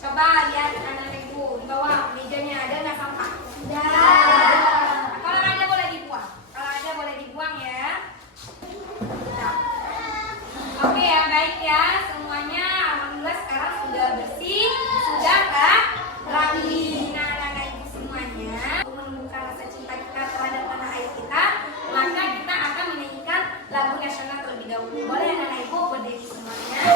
Coba lihat anak ibu di bawah mejanya ada nggak sampah? Ada. Kalau ada boleh dibuang. Kalau ada boleh dibuang ya. Nah. Oke ya, baik ya semuanya. Alhamdulillah sekarang sudah bersih, sudah rapi. Nah, anak ibu semuanya untuk menumbuhkan rasa cinta kita terhadap tanah air kita, maka kita akan menyanyikan lagu nasional terlebih dahulu. Boleh anak ibu berdiri semuanya.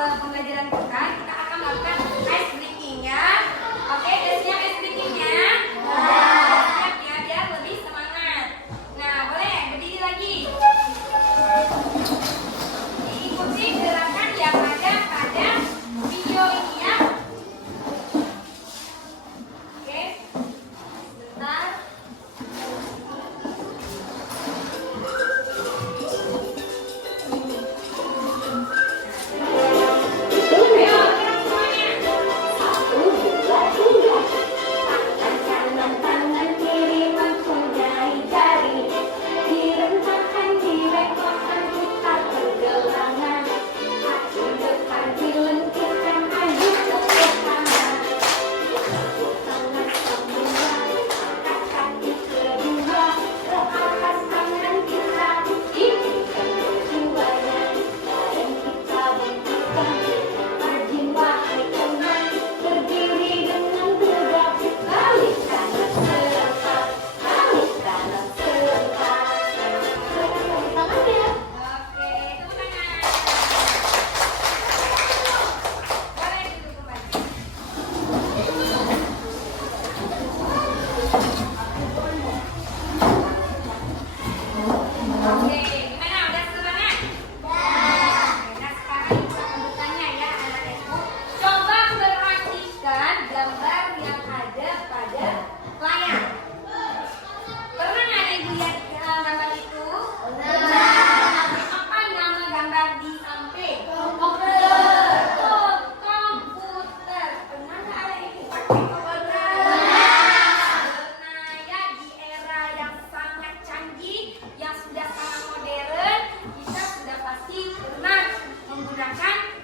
Pembelajaran kita akan melakukan ice breaking ya. Oke, udah siap ice breakingnya? Siap ya, biar lebih semangat. Nah, boleh berdiri lagi. Diikuti gerakan yang ada pada video ini ya. Oke, sebentar.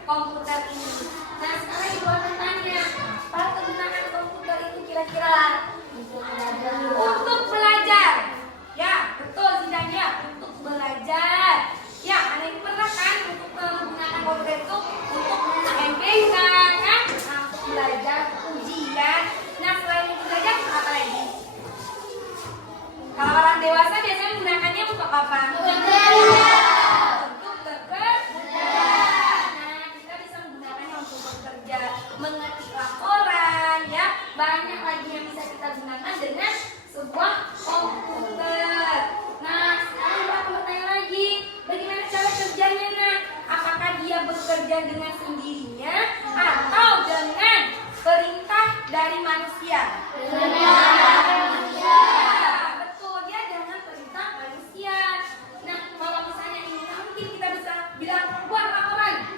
Komputer ini. Nah, sekarang ibu akan tanya, apa kegunaan komputer itu kira-kira? Untuk belajar. Ya, betul Zidania, untuk belajar. Ya, anak ibu pernah kan untuk menggunakan komputer itu untuk MPK kan? Nah, untuk belajar, ujian. Nah, selain untuk belajar, apa lagi? Kalau orang dewasa biasanya menggunakannya untuk apa? Mengetik laporan ya, banyak lagi yang bisa kita gunakan dengan sebuah komputer. Nah, sekarang kita akan bertanya lagi, bagaimana cara kerjanya nak? Apakah dia bekerja dengan sendirinya atau dengan perintah dari manusia? Betul, dia dengan perintah manusia. Nah, kalau misalnya ini mungkin kita bisa bilang buat laporan.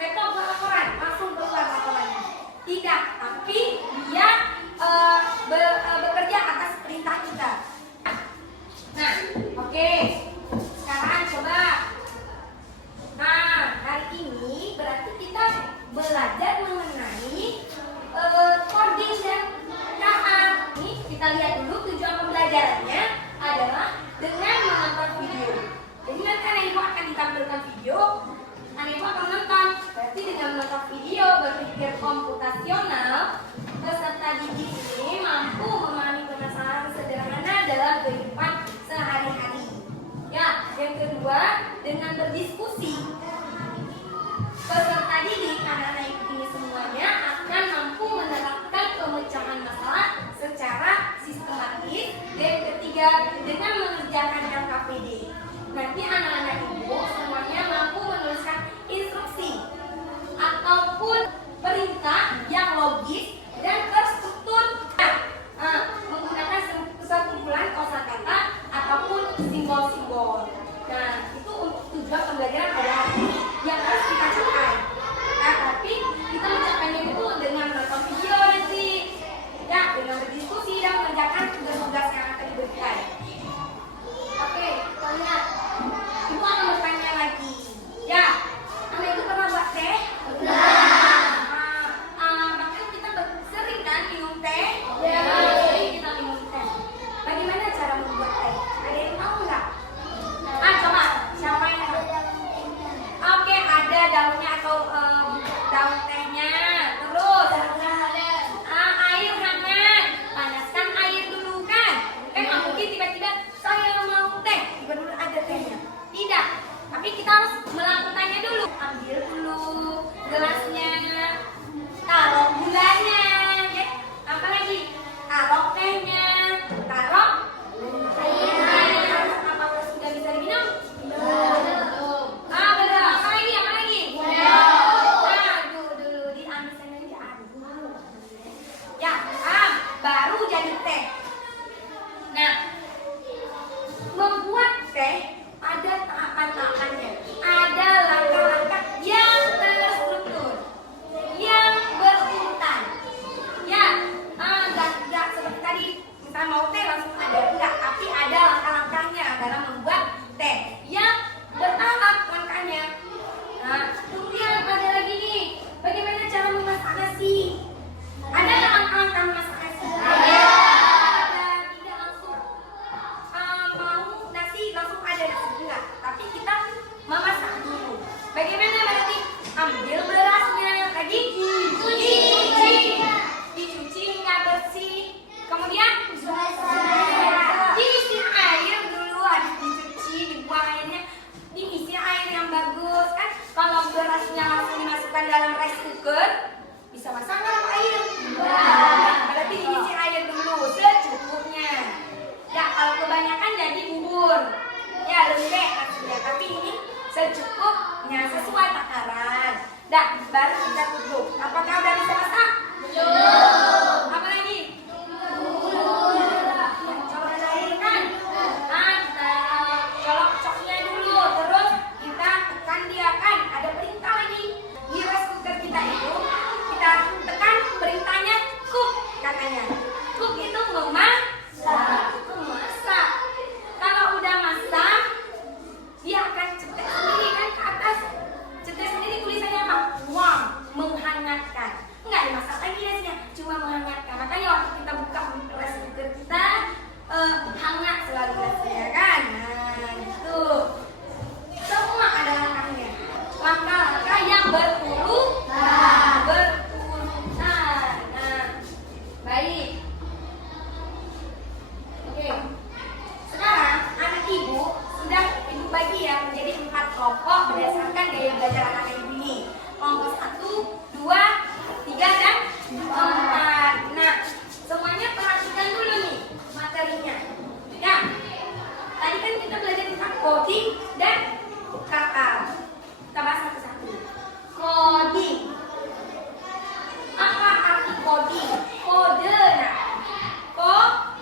Tepo buat laporan, langsung keluar laporannya. Tidak, tapi dia bekerja atas perintah kita. Nah, oke. Sekarang coba. Nah, hari ini berarti komputasional, peserta didik ini mampu memahami permasalahan sederhana dalam kehidupan sehari-hari. Ya, yang kedua, dengan berdiskusi. Peserta didik, anak-anak ini semuanya akan mampu menerapkan pemecahan masalah secara sistematis. Dan ketiga, dengan mengerjakan LKPD. Nanti anak-anak ibu semuanya mampu menuliskan instruksi ataupun perintah yang logis dan terstruktur, menggunakan sekumpulan kosakata ataupun simbol-simbol. Nah, itu untuk tujuan pembelajaran pada hari ini yang harus kita capai. Nah, tapi kita mencapainya itu dengan menonton video nanti, ya, dengan berdiskusi dan mengerjakan tugas-tugas yang akan diberikan. Oke, kita lihat. Ibu akan bertanya lagi. Ya, anak itu pernah buat teh? Bahkan kita sering kan minum teh? Ya. Sering kita minum teh. Bagaimana cara membuat teh? Ada yang tahu nggak? Coba, siapa yang tahu? Oke, ada daunnya atau daun tehnya. Terus, air hangat. Panaskan air dulu kan? Kan nggak mungkin tiba-tiba saya mau teh, tiba-tiba ada tehnya. Tidak, tapi kita harus melakukannya dulu. Ambil dulu gelasnya, taruh gulanya, ya. Apa lagi? Taruh tehnya, taruh airnya. Apakah sudah bisa diminum? Belum. Belum. Apa lagi? Apa lagi? Aduk dulu, diambil sana diaduk. Ya, baru jadi teh. Nah, membuat teh ada tahapan-tahapannya, ada langkah-langkah yang terstruktur, yang berurutan. Ya, enggak seperti tadi, misalnya mau teh langsung ada, enggak, tapi ada langkah-langkahnya dalam membuat teh yang bertahap langkahnya. Nah, kemudian ada lagi nih, bagaimana cara memasak nasi? Ada nggak langkah-langkah memasak nasi? Ada. Tidak langsung mau nasi langsung ada nasi, enggak, tapi kita memasak dulu. Bagaimana berarti? Ambil berasnya, lagi dicuci hingga bersih, kemudian diisi air dulu, habis dicuci, dibuang airnya, diisi air yang bagus kan. Kalau berasnya langsung dimasukkan dalam rice cooker, bisa masak nggak air? Berarti diisi air dulu secukupnya. Ya, kalau kebanyakan jadi bubur, ya lembek hasilnya. Tapi ini secukupnya, sesuai takaran. Dah, baru kita tutup. Apakah udah bisa masak? Belum. Apa lagi? Coba cairkan. Kita colok-coloknya dulu, terus kita tekan dia kan. Ada perintah lagi di rice cooker kita itu. Kita tekan perintahnya cook katanya. Cook itu memasak. Kalau udah masak, dia akan cetek sendiri kan ke atas. Cetek sendiri tulisannya apa? Warm, menghangatkan. Enggak dimasak lagi nasinya, cuma menghangatkan. Makanya waktu kita buka rice cooker kita hangat selalu nasinya kan. Nah, gitu. Semua ada langkahnya. Langkah-langkah yang berurutan. Nah, baik. Oke. Sekarang anak ibu sudah ibu bagi ya menjadi 4 kelompok berdasarkan gaya belajar anak ibu ini. Kelompok 1, 2, 3, dan 4. Nah, semuanya perhatikan dulu nih materinya. Ya, tadi kan kita belajar tentang coding dan kata. Kita bahas satu-satu. Coding. Apa arti coding? Kode. Nah,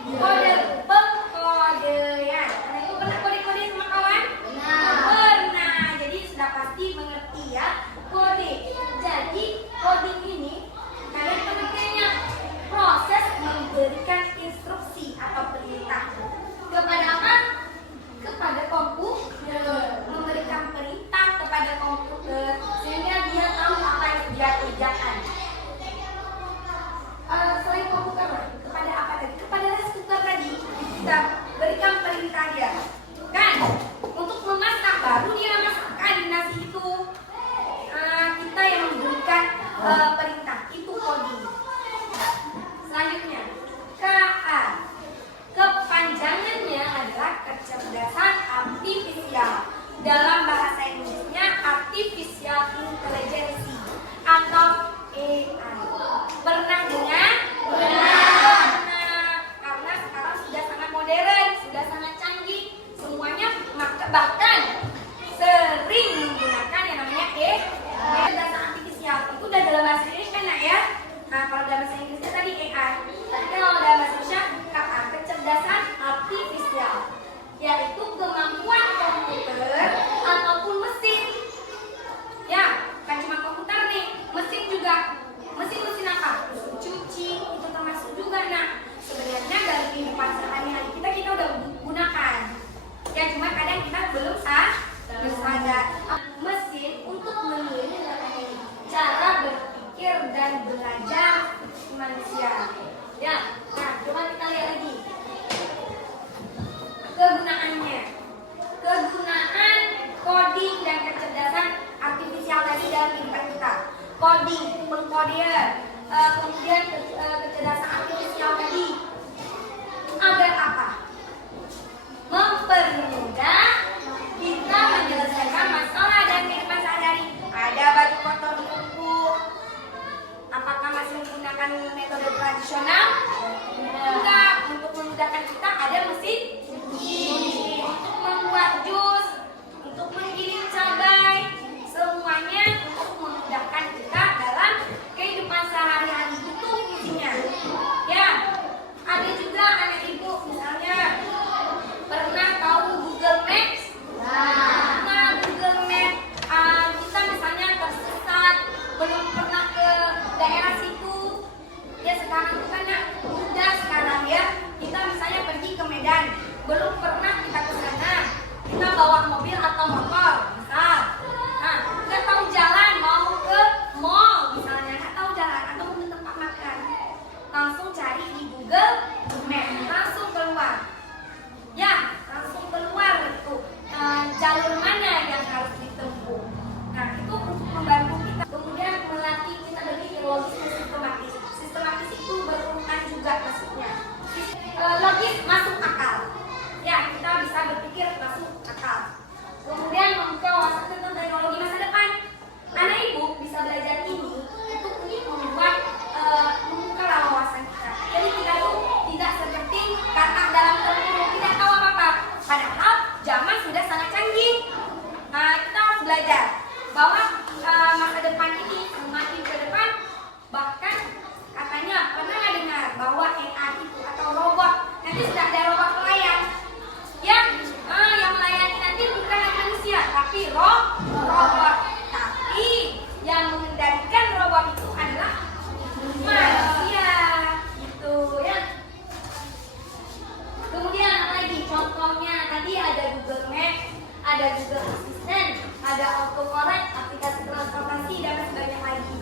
kode pengkodean. Karena itu pernah kode-kode sama kawan? Pernah. Jadi sudah pasti mengerti ya kode. Jadi coding ini kalian pengertiannya proses memberikan instruksi atau perintah kepada apa? Kepada komputer. Memberikan perintah kepada komputer sehingga dia tahu apa yang dia kerjakan. Selain komputer, kepada apa tadi? Kepada rice cooker tadi kita berikan perintah dia, kan? Untuk memasak, baru dia masakkan nasi itu. Kita yang memberikan perintah. dan belajar manusia. Ya, nah coba kita lihat lagi kegunaannya. Kegunaan coding dan kecerdasan artifisial tadi dalam kehidupan kita. Coding, pengkodean, kemudian kecerdasan artifisial tadi agar apa? Mempermudah kita menyelesaikan masalah dan kehidupan sehari-hari. Ada baju kotor ditumpuk. Apakah masih menggunakan metode tradisional? Enggak. Untuk memudahkan kita ada mesin untuk membuat jus, untuk menggiling cabai, semuanya untuk memudahkan kita dalam kehidupan sehari-hari. Itu isinya. Ya, ada juga anak ibu misalnya pernah tahu Google Maps? Nah, Google Maps kita misalnya tersesat, belum pernah ke daerah situ. Ya sekarang itu kan mudah sekarang ya. Kita misalnya pergi ke Medan, belum pernah kita ke sana. Kita bawa mobil atau motor, misal. Nah, nggak tahu jalan, mau ke mall misalnya, nggak tahu jalan atau mau ke tempat makan. Langsung cari di Google Maps, langsung keluar. Ya, langsung keluar itu jalur mana yang harus ditempuh. Nah, itu untuk membantu kita. Kemudian melatih kita berpikir logis dan sistematis. Sistematis itu berurutan juga maksudnya. Logis masuk akal. Ya, kita bisa berpikir masuk akal. Kemudian membuka wawasan tentang teknologi masa depan. Anak ibu bisa belajar ini untuk membuat membuka wawasan kita. Jadi kita tuh tidak seperti karena dalam terkurung tidak tahu apa-apa. Padahal zaman sudah sangat canggih. Kita harus belajar bahwa masa depan ini semakin ke depan. Bahkan katanya pernah nggak dengar bahwa AI itu atau robot nanti sudah ada robot pelayan. Ya, yang melayani nanti bukan hanya manusia tapi robot. Tapi yang mengendalikan robot itu adalah manusia. Gitu ya. Kemudian apa lagi? Contohnya tadi ada Google Maps, ada Google Assistant, ada autocorrect, aplikasi transportasi dan masih banyak lagi.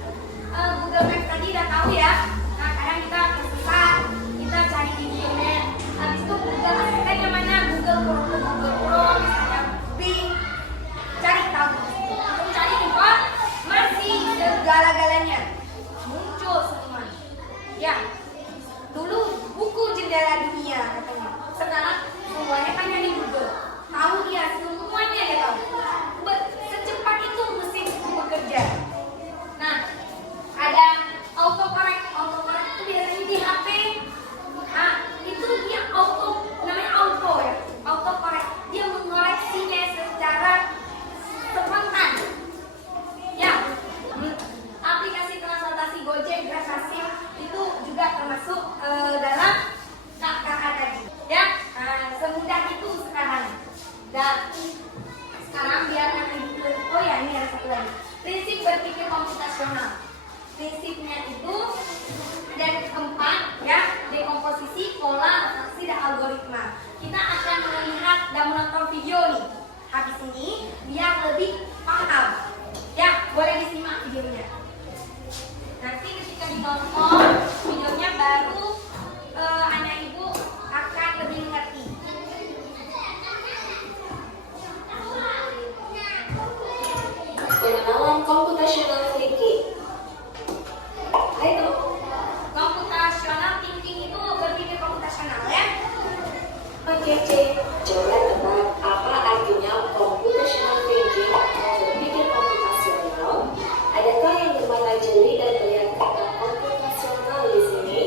Google Maps tadi udah tahu ya. Nah, kadang kita tersesat, kita cari di Google Maps. Habis itu Google Assistant yang mana? Google Chrome, misalnya Bing. Cari tahu. Untuk cari informasi segala-galanya. Muncul semua. Ya. Dulu buku jendela dunia katanya. Sekarang semuanya hanya di Google. Tahu dia semuanya dia tahu. Secepat itu mesin itu bekerja. Nah, ada autocorrect. Autocorrect itu biasanya di HP. Nah, itu dia namanya auto ya. Autocorrect. Dia mengoreksinya secara spontan. Ya. Aplikasi transportasi Gojek, Grabsasim itu juga termasuk dalam KKA tadi. Ya, semudah itu sekarang. Dan sekarang biar nanti ini ada satu lagi. Prinsip berpikir komputasional. Prinsipnya itu ada keempat ya, dekomposisi, pola, abstraksi, dan algoritma. Kita akan melihat dan menonton video nih. Habis ini biar lebih paham. Ya, boleh disimak videonya. Nanti ketika ditonton videonya baru anak ibu akan lebih mengerti. Pengenalan computational thinking. Itu computational thinking itu berpikir komputasional ya. Oke, coba tebak apa artinya computational thinking atau berpikir komputasional? Adakah yang bermata jeli dan melihat kata komputasional di sini?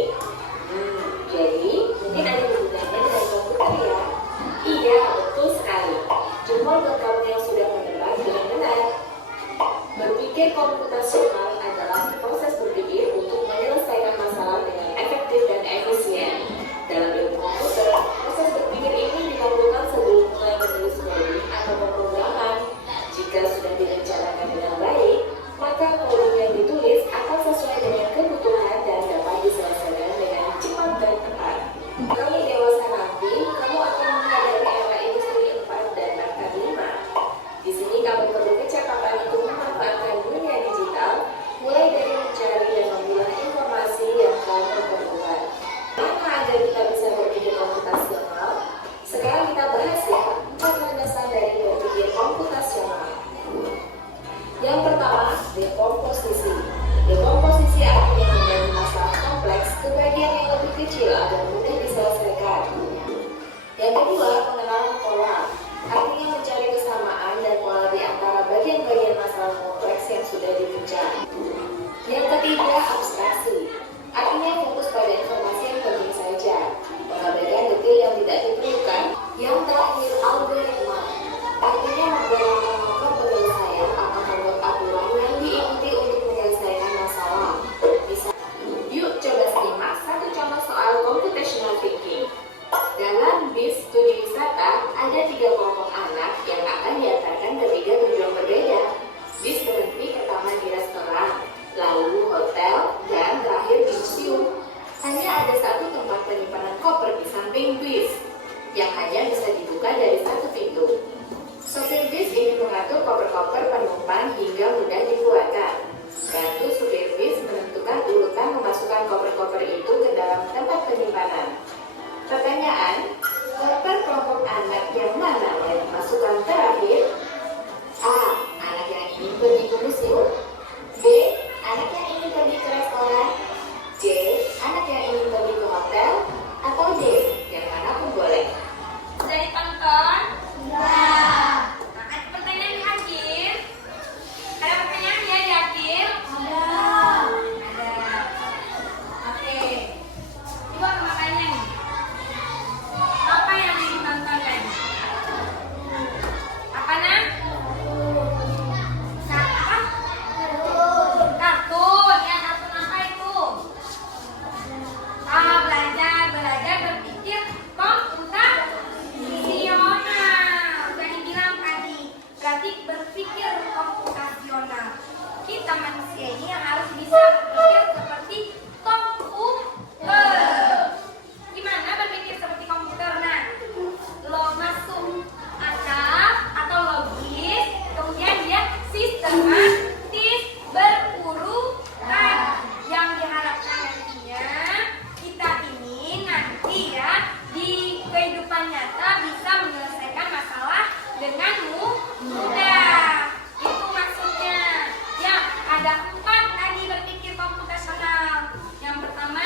koper-koper itu ke dalam tempat penyimpanan. Pertanyaan, koper kelompok anak yang mana yang dimasukkan terakhir? A. Anak yang ingin pergi ke museum. B. Anak yang ingin pergi ke restoran. C. Anak yang ingin pergi ke hotel. Atau D. Yang manapun boleh. Sudah ditonton? Sudah. Nah, ada pertanyaan di akhir. Ada pertanyaan ya di akhir? Ada. Ada. Oke. Coba aku tanya nih. Apa yang ditonton tadi? Apa nak? Apa? Kartun. Ya, kartun apa itu? Belajar berpikir komputasional. Udah dibilang tadi. Berarti berpikir komputasional. Kita manusia ini yang harus bisa berpikir seperti komputer. Gimana berpikir seperti komputer? Nah, lo masuk akal atau logis, kemudian dia sistematis berurutan. Yang diharapkan nantinya kita ini nanti ya di kehidupan nyata bisa menyelesaikan masalah dengan mudah. Itu maksudnya. Ya, ada 4 tadi berpikir komputasional. Yang pertama,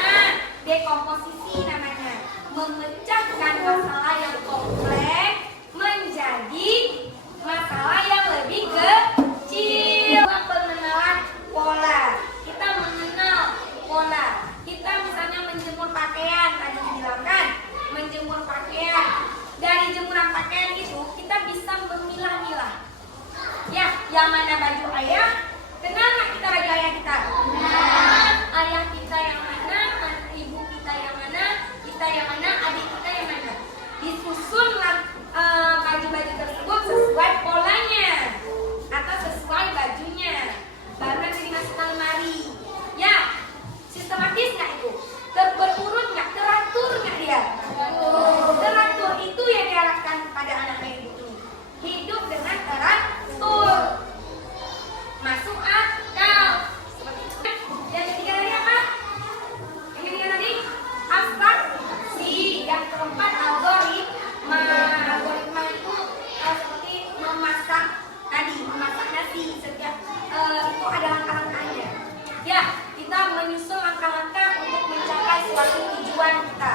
dekomposisi namanya. Memecahkan masalah yang kompleks menjadi masalah yang lebih kecil. Pengenalan pola. Kita mengenal pola. Kita misalnya menjemur pakaian, tadi dibilang kan, menjemur pakaian. Dari jemuran pakaian itu kita bisa memilah-milah. Ya, yang mana baju ayah? Kenal nggak kita baju ayah kita? Ayah kita yang mana? Ibu kita yang mana? Kita yang mana? Adik kita yang mana? Disusunlah baju-baju tersebut sesuai polanya atau sesuai bajunya. Baru nanti dimasukkan lemari. Ya, sistematis nggak itu? Berurut nggak? Teratur nggak dia? Teratur itu yang diharapkan pada anak ibu ini. Hidup dengan teratur. Masuk akal. Seperti itu. Yang ketiga tadi apa? Yang ketiga tadi abstraksi. Yang keempat algoritma. Algoritma itu seperti memasak tadi, memasak nasi. Setiap itu ada langkah-langkahnya. Ya, kita menyusun langkah-langkah untuk mencapai suatu tujuan kita.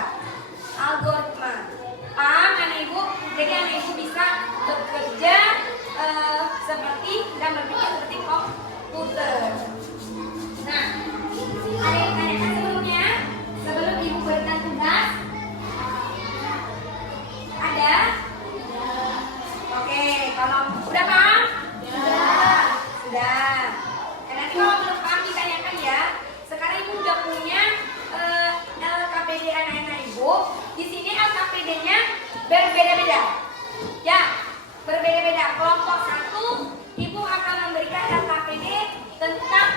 Algoritma. Paham anak ibu? Jadi anak ibu bisa bekerja seperti dan berpikir seperti komputer. Nah, ada yang tanyakan sebelumnya? Sebelum ibu berikan tugas? Ada? Oke, kalau udah paham? Sudah. Dan nanti kalau belum paham ditanyakan ya. Sekarang ibu udah punya LKPD anak-anak ibu. Di sini LKPD-nya berbeda-beda. Ya, berbeda-beda. Kelompok 1 ibu akan memberikan LKPD tentang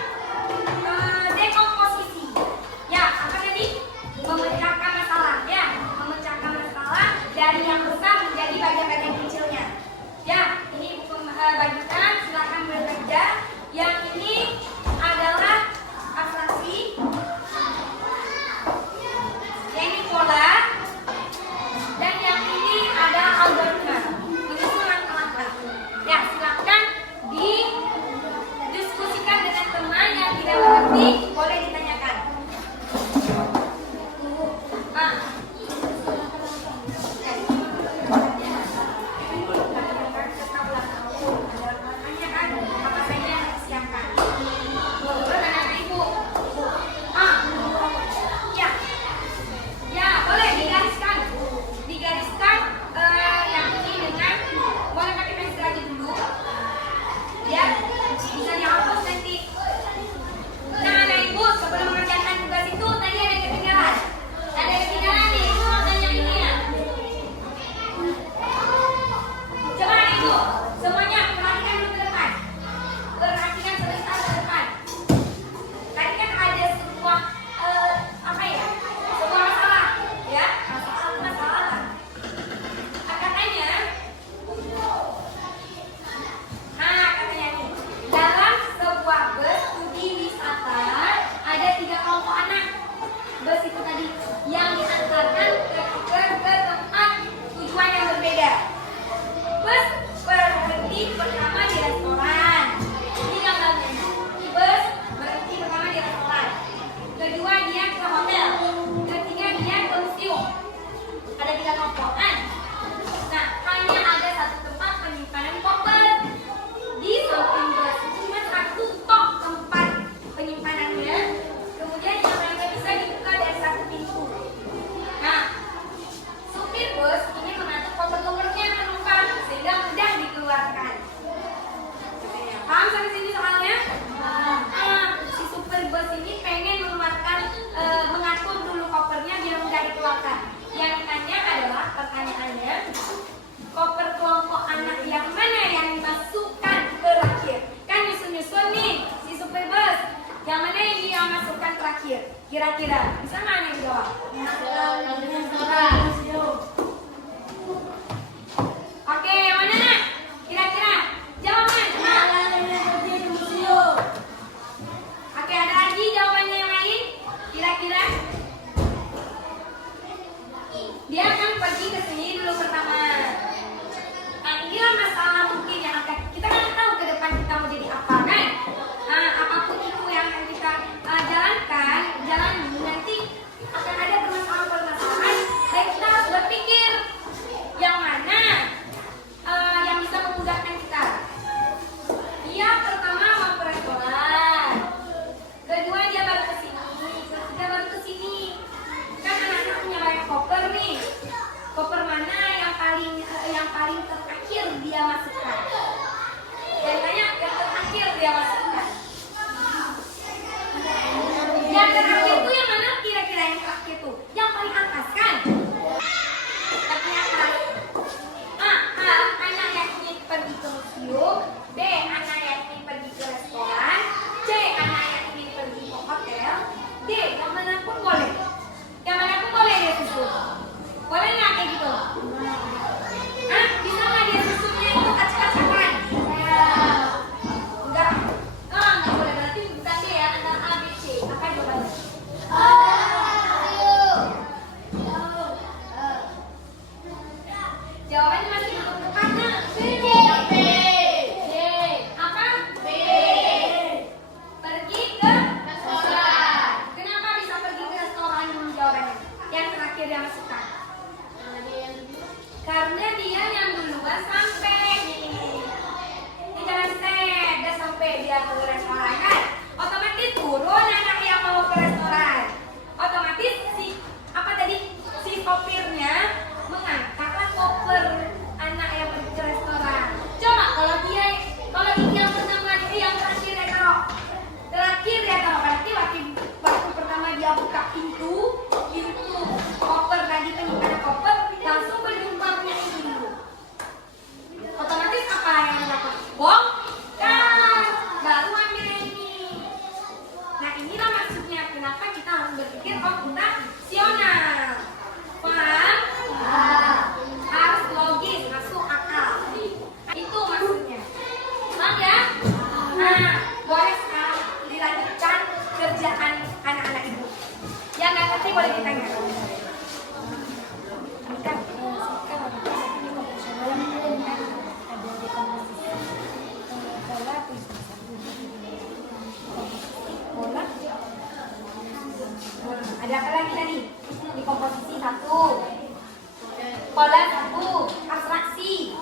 pertanyaannya, koper kelompok anak yang mana yang dimasukkan terakhir? Kan nyusun-nyusun nih si supir bus. Yang mana yang dia masukkan terakhir? Kira-kira bisa nggak nih jawab? Oke, yang mana? Kira-kira jawaban? Oke, ada lagi jawabannya yang lain? Kira-kira? Dia akan pergi ke sini dulu pertama. Nah, inilah masalah mungkin yang akan kita kan tahu ke depan kita mau jadi apa kan? Nah, apapun itu yang akan kita jalani nanti akan ada permasalahan-permasalahan dan kita harus berpikir yang mana yang bisa memudahkan kita. Dia pertama mau ke restoran, kedua dia baru ke sini, ketiga baru ke sini. Kan anak-anak punya banyak koper nih. Koper mana yang paling terakhir dia masukkan? Yang banyak yang terakhir dia masukkan. Yang terakhir itu yang mana kira-kira yang terakhir itu? Yang paling atas kan? Yang paling atas. A. Anak yang ingin pergi ke museum. B. Anak yang ingin pergi ke restoran. C. Anak yang ingin pergi ke hotel. D. Yang mana pun boleh. Yang mana pun boleh dia susun. Boleh nggak kayak gitu? Bisa nggak dia susunnya itu acak-acakan? Enggak. Nggak boleh. Berarti bukan D ya, antara A, B, C. Apa jawabannya? Jawabannya masih bukan nggak? B. Apa? B. Pergi ke restoran. Kenapa bisa pergi ke restoran dulu jawabannya? Yang terakhir dia masukkan. Karena dia yang duluan sampai nih. Dia jangan set, dia sampai dia ke restoran kan? Otomatis turun anak yang mau ke restoran. Otomatis si sopirnya mengangkatlah koper anak yang pergi ke restoran. Coba kalau ini yang pertama yang terakhir dia taruh. Berarti waktu pertama dia buka pintu koper tadi penyimpanan koper langsung berjumpa punya ini dulu. Otomatis apa yang dapat? Bongkar, baru ambil ini. Nah inilah maksudnya kenapa kita harus berpikir komputasional. Paham? Harus logis, masuk akal. Itu maksudnya. Paham ya? Nah, boleh sekarang dilanjutkan kerjaan anak-anak ibu. Yang nggak ngerti boleh ditanya. Ada apa lagi tadi? Di komposisi 1, pola 1, abstraksi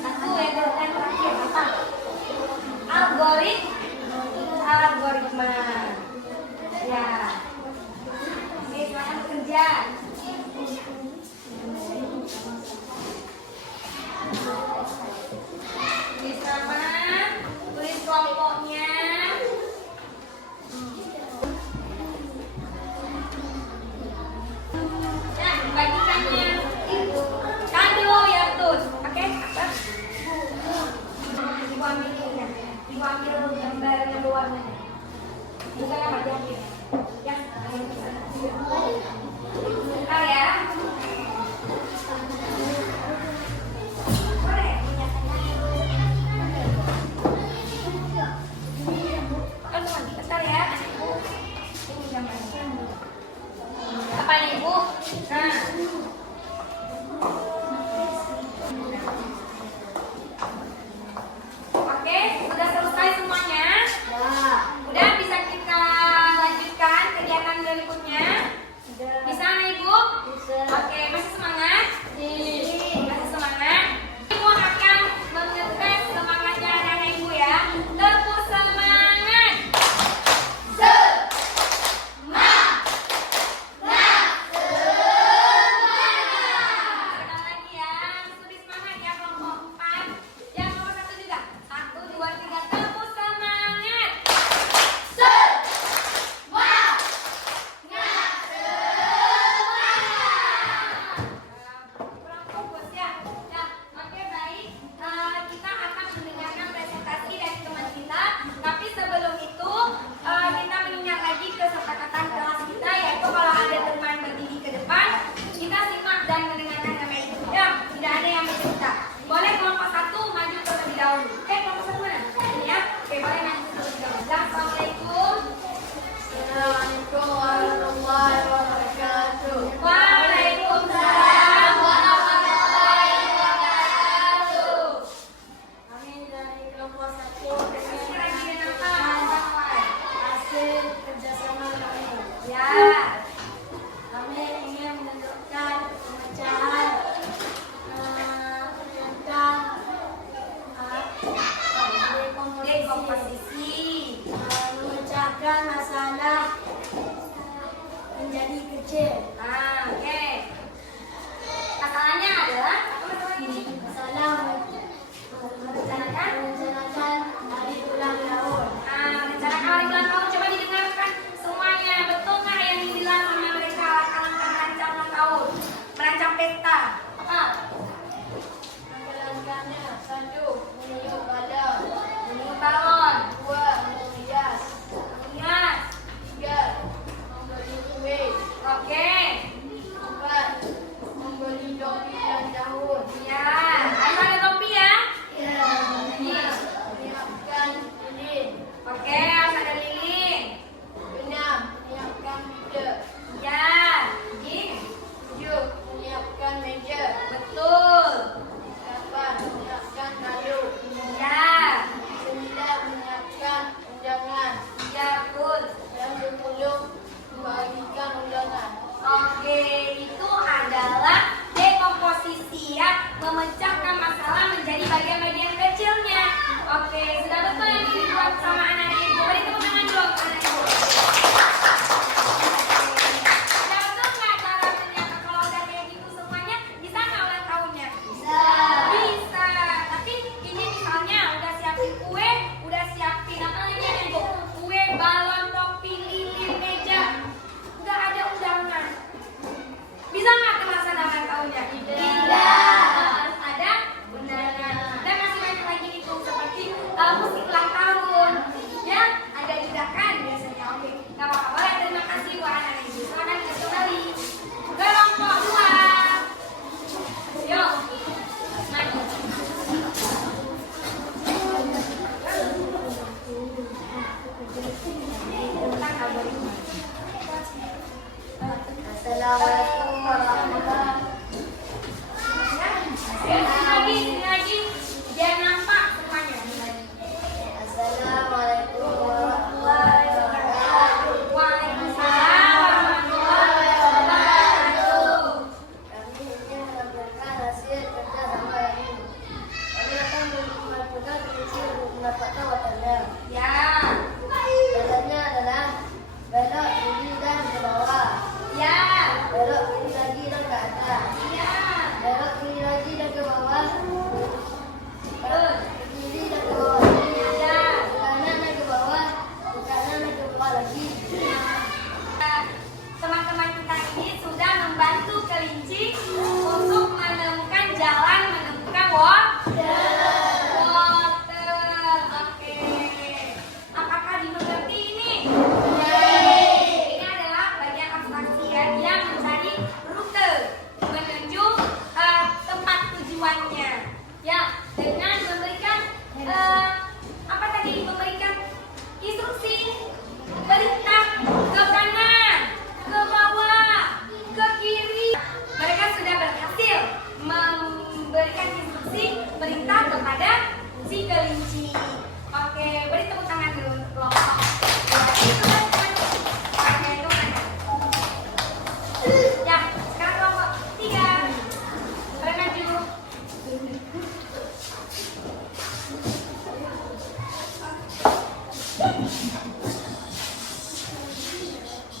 1, yang terakhir apa? Algoritma. Ya. Oke, silakan bekerja. Tulis nama, tulis kelompoknya. Nah, bagikannya kado ya betul. Oke, apa? Ibu ambil ini ya. Ibu ambil gambar yang luarnya. Bukan yang bagian ini. Ya, bentar ya. Boleh. Bentar ya. Ini gambarnya. Apa nih ibu? Nah. Oke, sudah selesai semuanya? Udah bisa kita lanjutkan. Ya. Kami ingin menunjukkan pemecahan tentang Dekomposisi. memecahkan masalah menjadi kecil. Nah, oke. Masalahnya adalah apa masalah ini? Masalah merencanakan hari ulang tahun. Rencana hari ulang tahun, coba didengarkan semuanya. Betul nggak yang dibilang sama mereka langkah merancang ulang tahun, merancang pesta? Menjalankannya 1. Meniup balon. Meniup balon. 2. Menghias. Ingat. 3. Membeli kue. Oke. 4. Membeli topi ulang tahun. Ya. Ayo ada topi ya. Menyiapkan lilin. Oke, harus ada lilin. 6. Menyiapkan meja. Ya. Ini. 7. Menyiapkan meja. Betul. 8. Menyiapkan kayu. Ya. 9. Menyiapkan undangan. Ya, betul. Dan 10. Membagikan undangan. Oke, itu adalah dekomposisi ya, memecahkan masalah menjadi bagian-bagian kecilnya. Oke, sudah betul yang dibuat sama anak-anak ibu. Beri tepuk tangan dulu untuk anak ibu. Sudah betul nggak cara ternyata kalau udah kayak gitu semuanya, bisa nggak ulang tahunnya? Bisa. Tapi ini misalnya udah siapin kue, udah siapin apa lagi ya ibu? Kue, balon, topi, lilin, meja. Nggak ada undangan. Bisa nggak terlaksana ulang tahunnya? Harus ada undangan. Dan masih banyak lagi itu seperti musik ulang tahun. Ya, ada juga kan biasanya. Oke, nggak apa-apa. Boleh, terima kasih buat anak ibu. Silakan kita kembali. Kelompok 2. Yuk, maju. Assalamualaikum warahmatullahi Sini lagi, biar nampak semuanya. Assalamualaikum warahmatullahi wabarakatuh. Waalaikumsalam warahmatullahi wabarakatuh. Kami ingin menampilkan hasil kerja sama yang ini. Kami akan melakukan prinsip untuk mendapatkan watannya. Ya, Jalannya adalah belok kiri dan ke bawah, ya, belok kiri lagi dan ke atas, ya. belok kiri lagi dan ke bawah, belok kiri dan ke bawah, Ya. ke kanan dan ke bawah, ke kanan dan ke bawah lagi. Teman-teman kita ini sudah membantu kelinci untuk menemukan jalan menemukan water. Oke. Apakah dimengerti ini? Ini adalah bagian abstraksi ya, dia mencari rute menuju tempat tujuannya. Ya, dengan memberikan apa tadi? Memberikan instruksi, perintah ke kanan, ke bawah, ke kiri. Mereka sudah berhasil memberikan instruksi, perintah kepada si kelinci. Oke, beri tepuk tangan dulu untuk kelompok. Itu kan orangnya itu kan. Ya, sekarang kelompok 3. Boleh maju.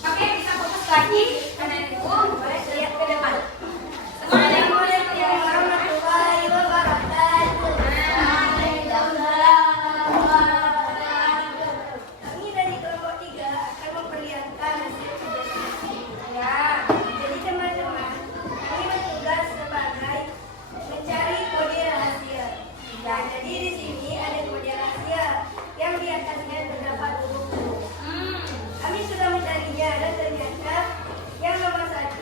Oke, bisa fokus lagi. Kanan ibu, boleh lihat ke depan. Semua ada yang boleh lihat. Warahmatullahi wabarakatuh. Kami dari kelompok 3 akan memperlihatkan hasil kerja kami. Ya, Jadi teman-teman, kami bertugas sebagai mencari kode rahasia. Nah, jadi di sini ada kode rahasia yang di atasnya terdapat huruf U. Kami sudah mencarinya dan ternyata yang nomor 1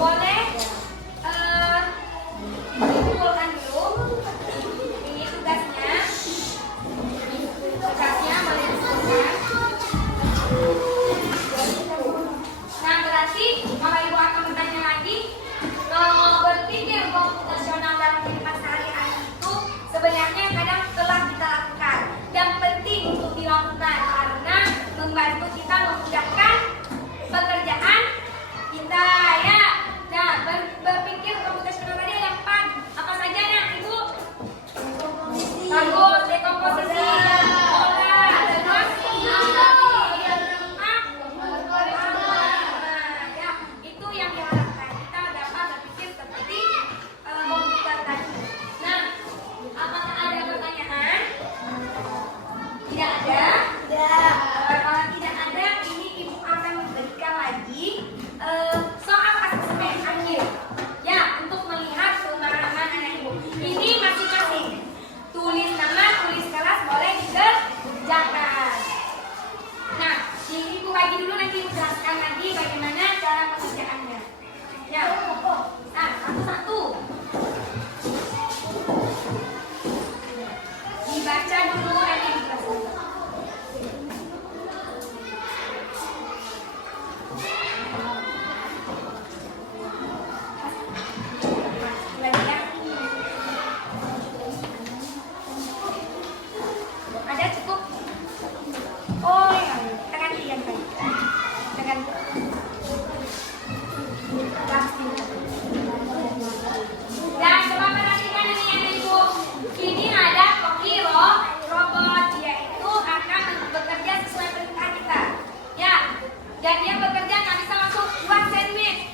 boleh dikumpulkan dulu. Ini tugasnya. Tugasnya boleh dikumpulkan. Nah, berarti Bapak Ibu akan bertanya lagi, berpikir komputasional dalam kehidupan sehari-hari itu sebenarnya kadang telah kita lakukan dan penting untuk dilakukan karena membantu kita memudahkan pekerjaan kita ya. Nah, berpikir komputasional tadi ada apa saja nah Ibu? Bagus, dekomposisi, olah, terus ya, itu yang diharapkan kita dapat berpikir seperti komputer tadi. Nah, apakah ada pertanyaan? Tidak ada? Kalau tidak ada, ini Ibu akan memberikan lagi soal asesmen akhir. Ya, untuk melihat pemahaman anak Ibu. Ini masing-masing. Tulis nama, tulis kelas, boleh dikerjakan. Nah, ini Ibu bagi dulu, nanti Ibu jelaskan lagi bagaimana cara pengerjaannya. Ya, nah, satu-satu. Dibaca dulu, nanti dijelaskan. Lagi ya. Ada cukup? Oh ya, tangan kiri yang baik. Tangan dan coba perhatikan ini ya Ibu. Ini ada Kokiro robot, yaitu akan bekerja sesuai perintah kita. Ya, dan dia bekerja nggak bisa langsung buat sandwich,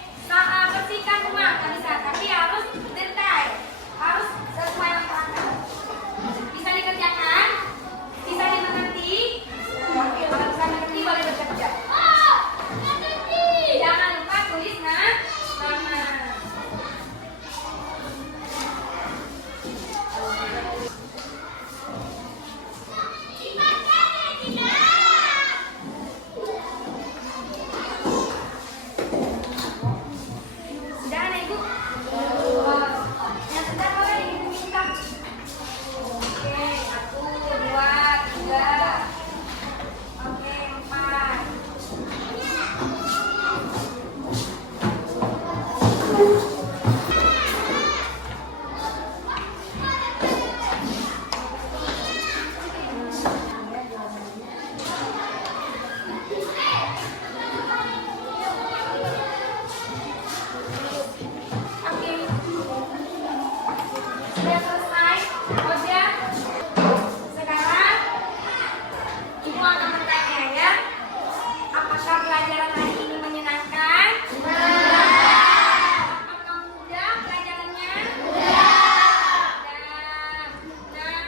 bersihkan rumah nggak bisa, tapi harus detail, harus sesuai langkah. Bisa dikerjakan, bisa dimengerti. Oke, kalau bisa mengerti boleh bekerja. Jangan lupa tulis nama. Sudah ada Ibu? Yang sudah boleh Ibu minta. Oke, 1, 2, 3. Oke, 4. Oke. Sudah selesai? Udah? Sekarang Ibu akan bertanya ya. Apakah pelajaran hari ini menyenangkan? Apakah mudah pelajarannya? Nah,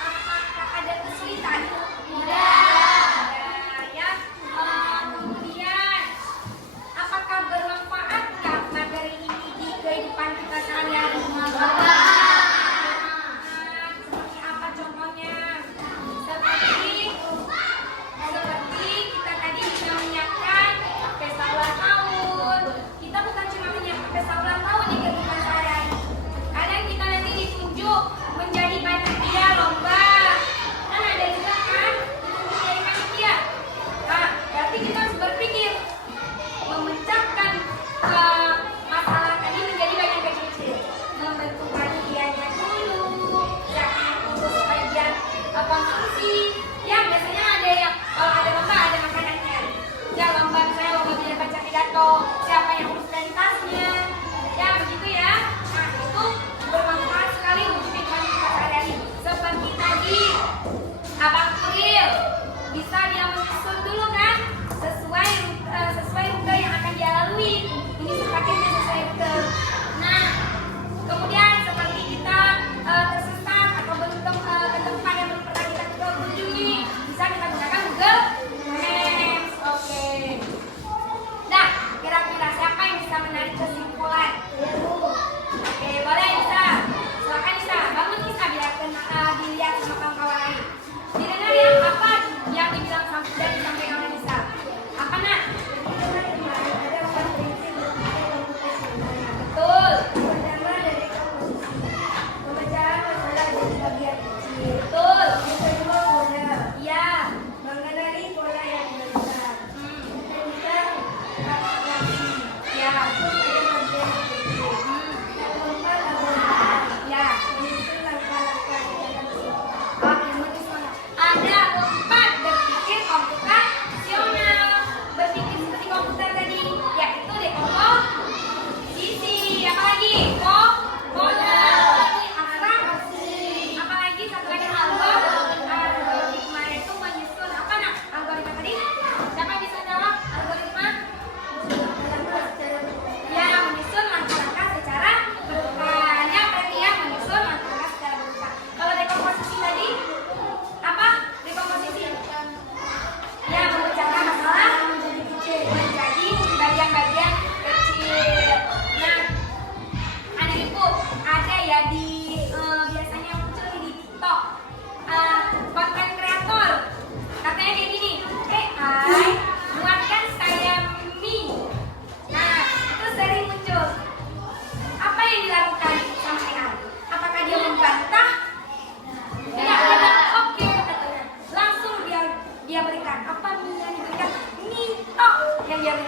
apakah ada kesulitan? Ada ya. Kemudian apakah bermanfaatkah materi ini di kehidupan kita sehari-hari? Seperti apa contohnya? Seperti kita tadi sudah menyiapkan pesta ulang tahun. Kita bukan cuma menyiapkan pesta ulang tahun di kehidupan sehari-hari. Kadang kita nanti ditunjuk menjadi panitia lomba. Kan ada juga kan ditunjuk jadi panitia. Nah, berarti kita harus berpikir memecahkan masalah tadi menjadi bagian kecil-kecil. Membentuk panitianya dulu, jangan urus bagian konsumsi. Ya, biasanya ada yang kalau ada lomba ada makanannya. Ya, lomba misalnya lomba bisa baca pidato, siapa yang urus pentasnya. Ya, begitu ya. Nah, itu bermanfaat sekali untuk kehidupan kita sehari-hari. Seperti tadi, Abang Kuril bisa dia menyusun dulu kan sesuai rute yang akan dia lalui. Ini paketnya sesuai rute. Nah, kemudian seperti kita tersesat atau belum ke tempat yang belum pernah kita kunjungi, bisa kita gunakan Google Maps. Oke. Nah, kira-kira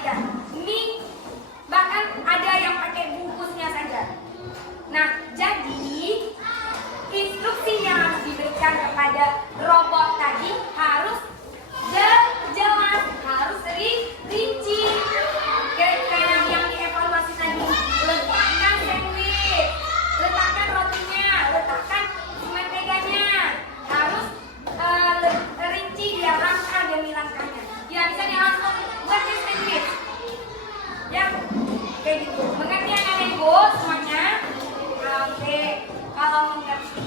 perhatikan. Ini bahkan ada yang pakai bungkusnya saja. Nah, jadi instruksi yang harus diberikan kepada robot tadi harus jelas, harus rinci. Kayak yang dievaluasi tadi, letakkan sandwich, letakkan rotinya, letakkan menteganya, harus rinci dia langkah demi langkahnya. Tidak bisa dia langsung buatnya sandwich. Ya, kayak gitu. Mengerti anak-anak ibu semuanya? Oke, kalau mengerti